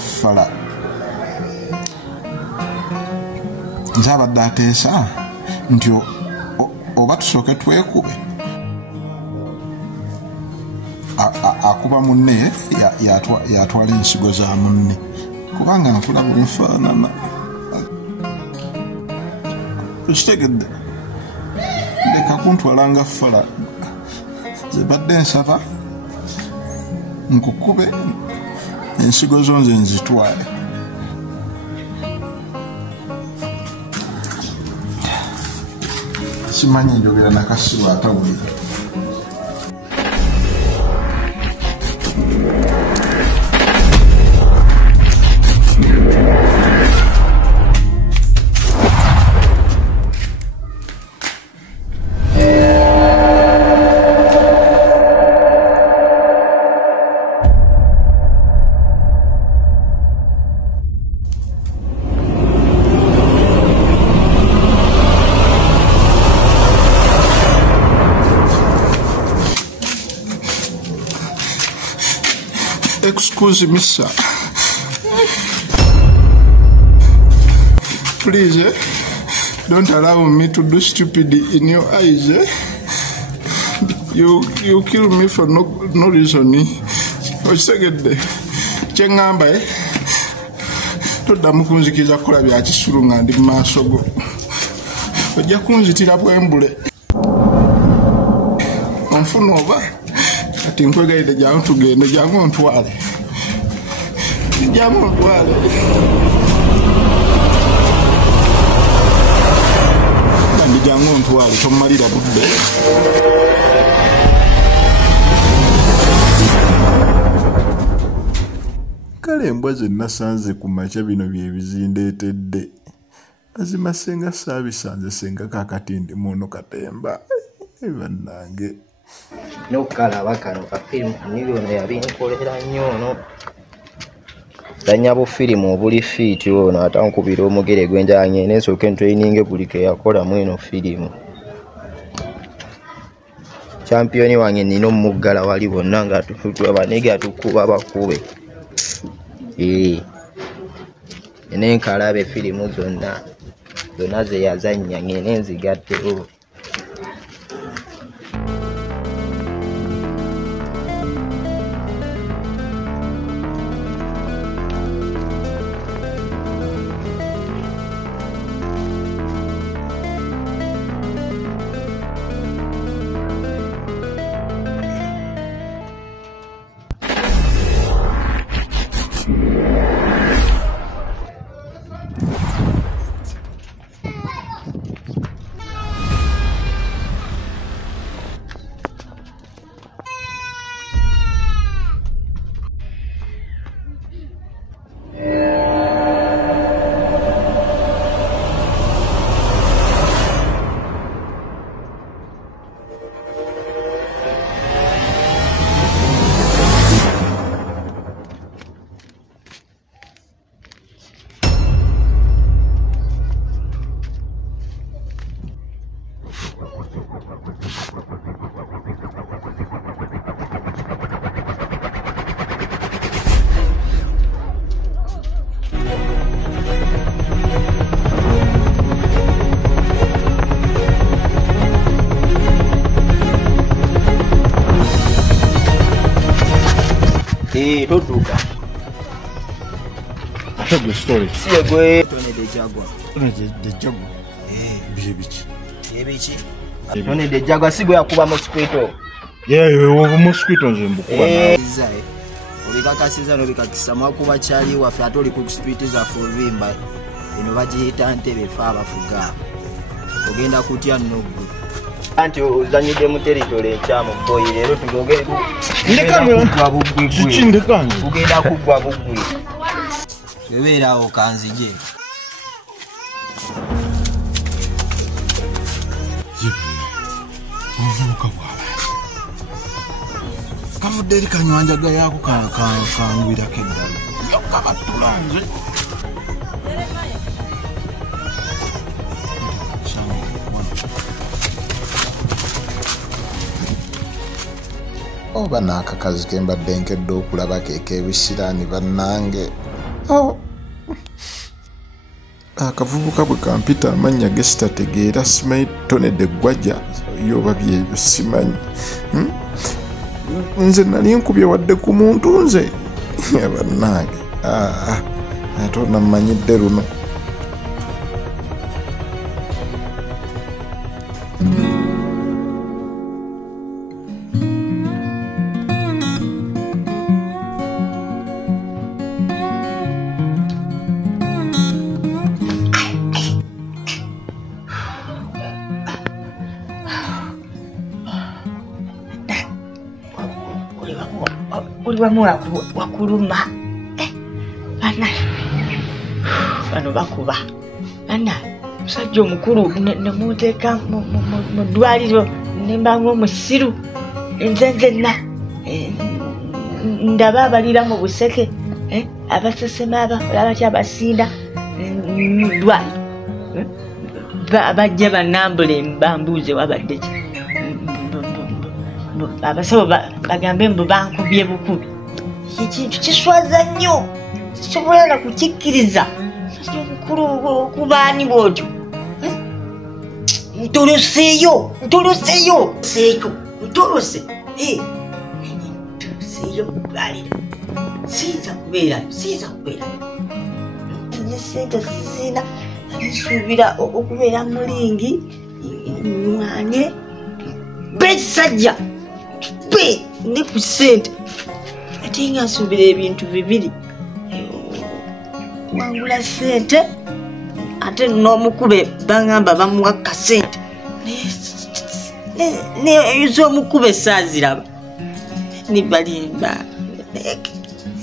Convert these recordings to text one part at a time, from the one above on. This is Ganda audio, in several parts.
ffala nze abadde ateesa nti oba tusooke twekube akuba munne yatwala ensigo za munne kubanga nkula bumufaanana ekitegedde leka kuntwalanga ffala ze badde nsaba nkukube ensigo zo nze nzitwale simanyi njogera nakasiba atawulira Excuse me, sir. Please, don't allow me to do stupid in your eyes. You kill me for no reason. Osegedde kyengamba toddamu kunzikiza kukola bya kisulu nga ndi mu maaso go ojja kunzitira bwembule onfuna oba kati nkwegayidde jangu tugende jangu ntwale kandi jangu ntwale tomalira budde kale embwa ze nasanze ku makya bino bye bizindeetedde mazima senga saabisanze senga kakati ndi muno katemba bannange nokalaba kano kafirimu miliyoni yabinkolera nnyo ono tanyabo firimu obuli fiiti ono atankubira omugere gwenjanye nesooka entraining buli ke yakola mweno firimu championi wange nina omuggala wali bonna nga abanege atukuba bakube nenkalabe firimu zonna ze yazannya ngene nzigatteo Toduka. Tell the story. See a way. Tony the Jaguar. The Jaguar. Bibichi. Tony the Jaguar. See go yakuba mosquito. Yeah, mosquito nzembukuba. Zai. Obika kasiza no bika kisamwa kuba chali wa flatoli ku speed za fovimba. Ino bagihita ntebe fa abafuga. Ogenda kutya nnugu. Anti uzanyide mu territory ekyamo boy lero tugogere ndekano ndekano ugenda kugwa bugwi webera okanzije uvuka bwala kavudde likanywanja ga yako kangwira kendala yokabatulanze oba n'akakazi ke mbadde nkedde okulaba keekebisiraani bannange akavubuka bwe kampita amannya ge sitategeera simanyi tonedde gwajja yoba byebyo simanyi. Nze nali nkubye wadde ku muntu nze bannange ate onamanyidde luno. Uliwamu wakuluma bana bano bakuba bana musajja omukulu nemuteeka mu ddwaliro nemba ng'omusiru nze nzenna ndaba abalira mu buseke abasesema abatya abasinda mu ddwaliro bajja bannambule bambuuze wabadde ki abasawo bagambe mbu bankubye bukubi. Ekintu kiswaza nnyo sisobola na kukikkiriza omukulu okubaani bwotyo. Ntoloseeyo mu ddwaliro siyinza kubeerayo ne sente sisina nsuubira okubeera mulingi ŋŋwane besajja be ne ku ssente ate nga nsuubira ebintu bibiri wangula ssente ate n'omukube baŋŋamba bamuwa kasente ez'omukube saaziraba nibalimba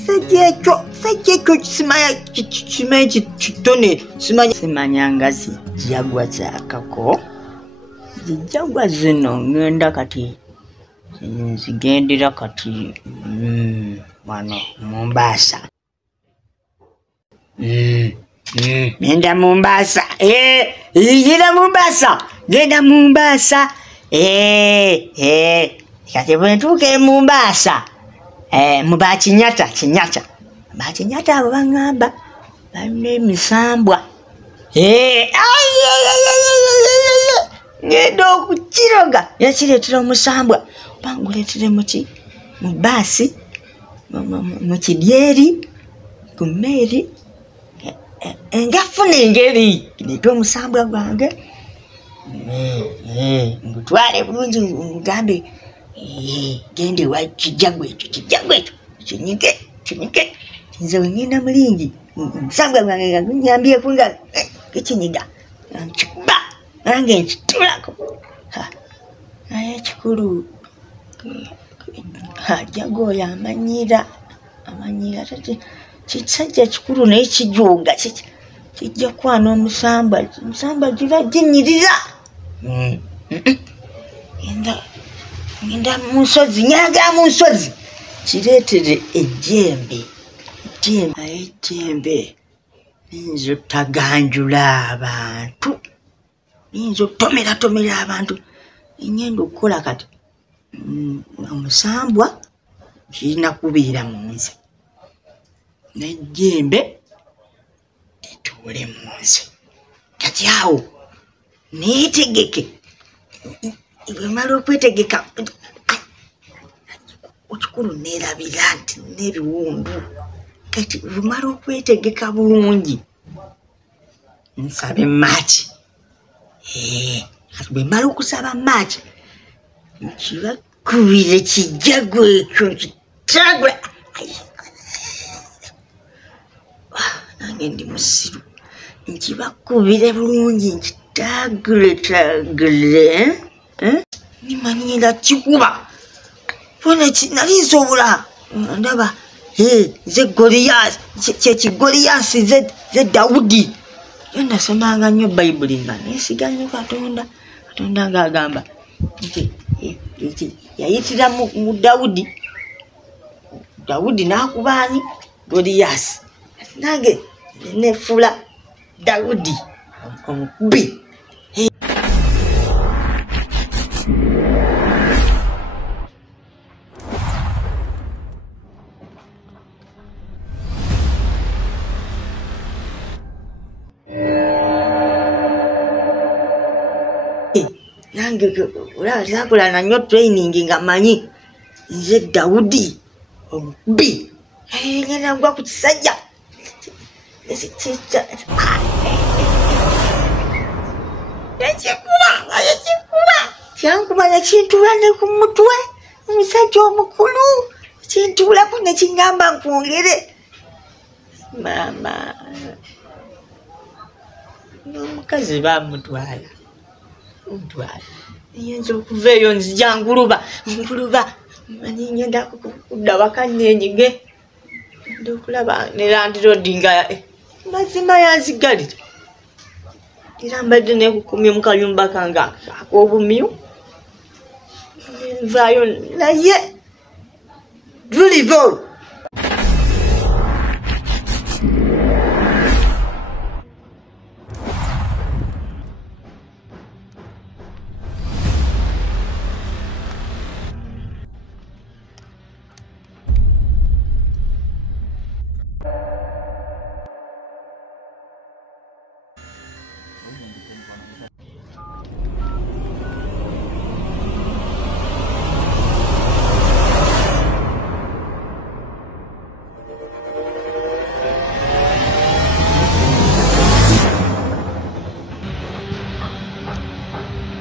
sajja ekyo kimanyi kitone simanya ngazi jagwa kyakako zijjagwa zino ŋŋenda kati nzigendera kati wano Mombasa. Genda Mombasa kati bwe ntuuka e Mombasa mu bakinyata abo baŋŋamba balina emisambwa ngenda okukiroga yakireetera omusambwa banguleetere mu baasi mu kidyeri ku mmeeri engafuna engeri nete omusambwa gwange ngutwale bulungi ngambe gende wa kijjago ekyo kinyige nze wengenda mulingi omusambwa gwange nga gunyambyeku nga gekinyiga nkikuba nange nkitulako naye ekikulu jago oyo amanyira kisajja kikulu naye kijuga kijja kwana omusambwa giba ginyiriza ngenda mu nsozi nyaga mu nsozi kireetere ejjembe naye ejjembe niyinza otaganjula abantu niyinza otomera abantu engenda okukola kati omusambwa kirina kubeera mu nze n'ejjembe lituule mu nze kati awo neetegeke wemala okwetegeka ekikulu neerabira nti n'ebiwundu kati wemala okwetegeka bulungi nsabe maaki kati bwemala okusaba maaki nkibakubire kijago ekyo nkitagula nange ndi musiru nkibakubire bulungi nkitagule nimanyira kikuba fona nali nsobola ndaba ze Goliyasi kyekigoliyasi ze Dawudi yo nasomanga nnyo bayibuli nga neesiga nnyo katonda ng'agamba nti yayitira mu Dawudi n'akubaani Goliyasi nange nefuula Dawudi omukubi. nange olaba zakola nanyo training nga manyi nze Daudi omubi ngenda gwa ku kisajja kyankuba nekintuula ne ku mutwe omusajja omukulu kintuulako nekingamba nkwongere maama n'omukazi bamutwala nyinza okuva eyo nzija nkuluba manyi ngenda kudda waka nyenyige ngenda okulaba ne landirodi nga mazima yanzigalira era mbadde nekukumye mu kayumba kange ak'obumyu nvaayo naye dulivo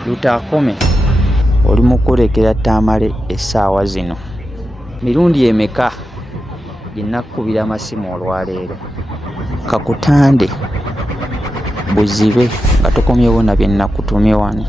Lutakome oli mukulekera tamale essaawa zino mirundi emeka ginakubira amasimu olwaleero kakutande buzibe nga tokomyewo na bye nakutumye wano.